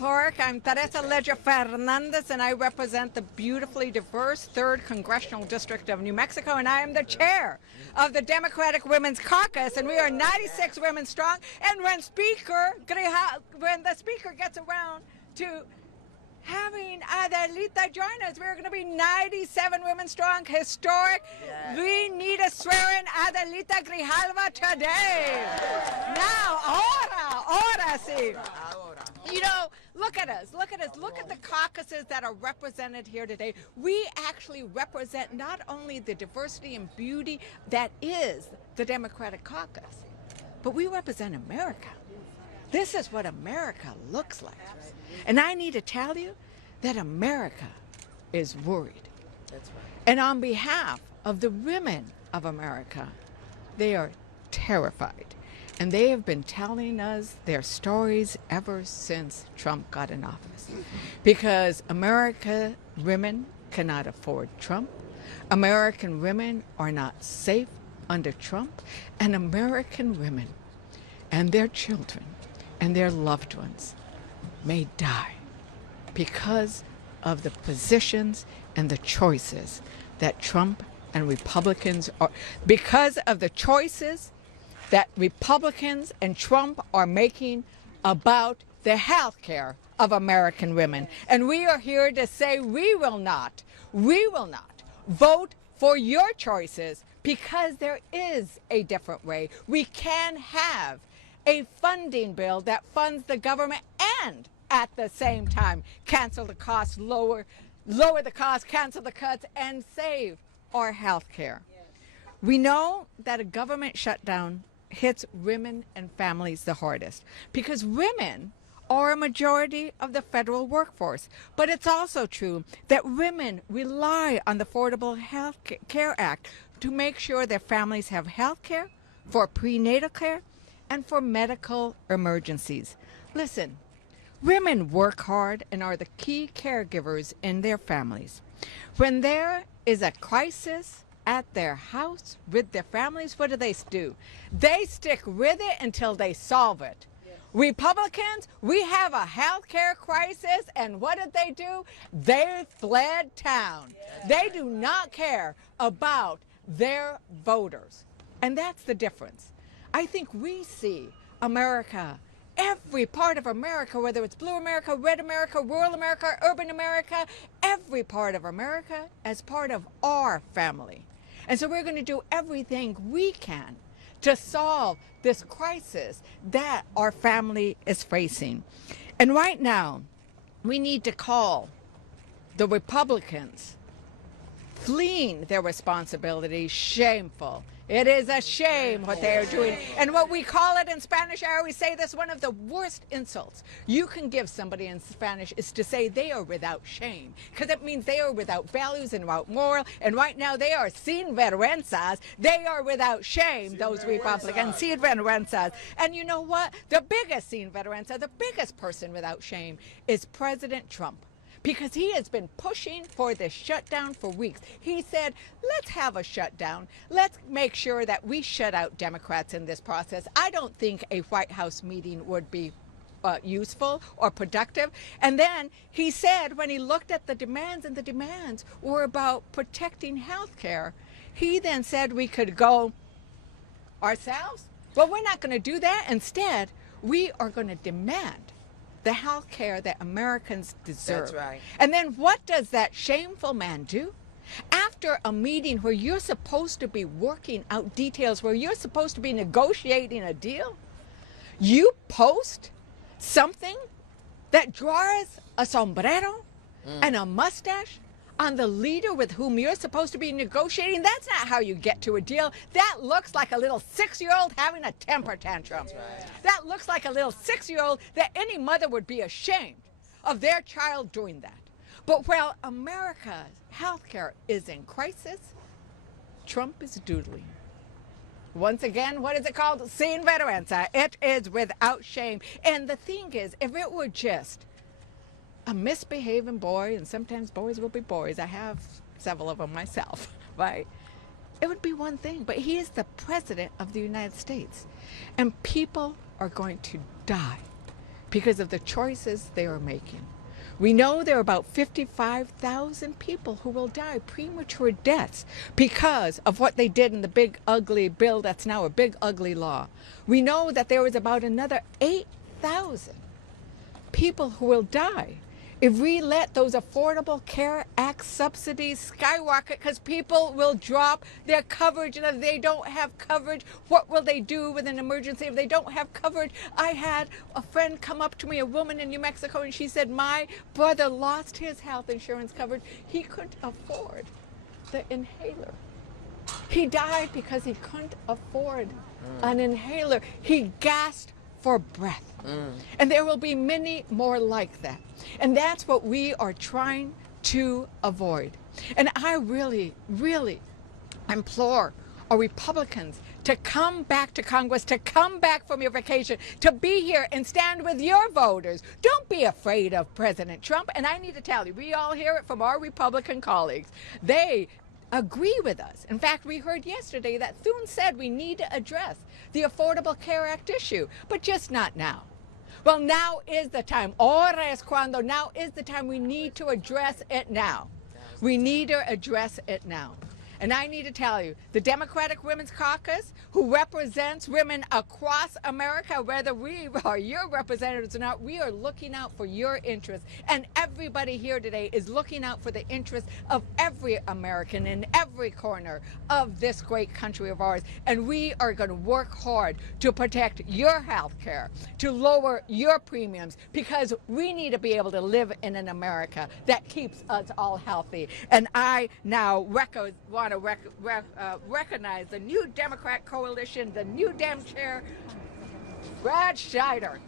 Clerk. I'm Teresa Leger Fernández, and I represent the beautifully diverse 3rd Congressional District of New Mexico, and I am the chair of the Democratic Women's Caucus, and we are 96 women strong. And when the Speaker gets around to having Adelita join us, we're going to be 97 women strong, historic. Yes. We need to swear in Adelita Grijalva today. Yes. Now, ahora sí. You know, look at us, look at the caucuses that are represented here today. We actually represent not only the diversity and beauty that is the Democratic caucus, but we represent America. This is what America looks like. And I need to tell you that America is worried. That's right. And on behalf of the women of America, they are terrified. And they have been telling us their stories ever since Trump got in office. Because American women cannot afford Trump. American women are not safe under Trump. And American women and their children and their loved ones may die because of the positions and the choices that Trump and Republicans are, because of the choices that Republicans and Trump are making about the health care of American women. And we are here to say we will not vote for your choices, because there is a different way. We can have a funding bill that funds the government and at the same time cancel the costs, lower the costs, cancel the cuts, and save our health care. Yes. We know that a government shutdown hits women and families the hardest because women are a majority of the federal workforce. But it's also true that women rely on the Affordable Health Care Act to make sure their families have health care, for prenatal care, and for medical emergencies. Listen, women work hard and are the key caregivers in their families. When there is a crisis at their house with their families, what do? They stick with it until they solve it. Yes. Republicans, we have a health care crisis, and what did they do? They fled town. Yes. They do not care about their voters. And that's the difference. I think we see America, every part of America, whether it's blue America, red America, rural America, urban America, every part of America as part of our family. And so we're going to do everything we can to solve this crisis that our family is facing. And right now, we need to call the Republicans fleeing their responsibility shameful. It is a shame what they are doing. And what we call it in Spanish, I always say this, one of the worst insults you can give somebody in Spanish is to say they are without shame, because it means they are without values and without moral. And right now they are sin vergüenzas. They are without shame, those Republicans, sin vergüenzas. And you know what? The biggest sin vergüenza, the biggest person without shame is President Trump. Because he has been pushing for this shutdown for weeks. He said, let's have a shutdown. Let's make sure that we shut out Democrats in this process. I don't think a White House meeting would be useful or productive. And then he said, when he looked at the demands, and the demands were about protecting health care, he then said we could go ourselves. Well, we're not going to do that. Instead, we are going to demand the health care that Americans deserve. That's right. And then what does that shameful man do? After a meeting where you're supposed to be working out details, where you're supposed to be negotiating a deal, you post something that draws a sombrero and a mustache on the leader with whom you're supposed to be negotiating. That's not how you get to a deal. That looks like a little 6-year-old having a temper tantrum. Right. That looks like a little 6-year-old that any mother would be ashamed of their child doing that. But while America's health care is in crisis, Trump is doodling. Once again, what is it called? Sin vergüenza. It is without shame. And the thing is, if it were just a misbehaving boy, and sometimes boys will be boys. I have several of them myself, right? It would be one thing, but he is the president of the United States, and people are going to die because of the choices they are making. We know there are about 55,000 people who will die premature deaths because of what they did in the big ugly bill that's now a big ugly law. We know that there is about another 8,000 people who will die if we let those Affordable Care Act subsidies skyrocket, because people will drop their coverage, and if they don't have coverage, what will they do with an emergency if they don't have coverage? I had a friend come up to me, a woman in New Mexico, and she said, my brother lost his health insurance coverage. He couldn't afford the inhaler. He died because he couldn't afford an inhaler. He gasped for breath. And there will be many more like that. And that's what we are trying to avoid. And I really, really implore our Republicans to come back to Congress, to come back from your vacation, to be here and stand with your voters. Don't be afraid of President Trump. And I need to tell you, we all hear it from our Republican colleagues. They agree with us. In fact, we heard yesterday that Thune said we need to address the Affordable Care Act issue, but just not now. Well, now is the time. Ahora es cuando. Now is the time. We need to address it now. We need to address it now. And I need to tell you, the Democratic Women's Caucus, who represents women across America, whether we are your representatives or not, we are looking out for your interests. And everybody here today is looking out for the interests of every American in every corner of this great country of ours. And we are going to work hard to protect your health care, to lower your premiums, because we need to be able to live in an America that keeps us all healthy. And I now want to recognize the new Democrat coalition, the new Dem chair, Brad Schneider.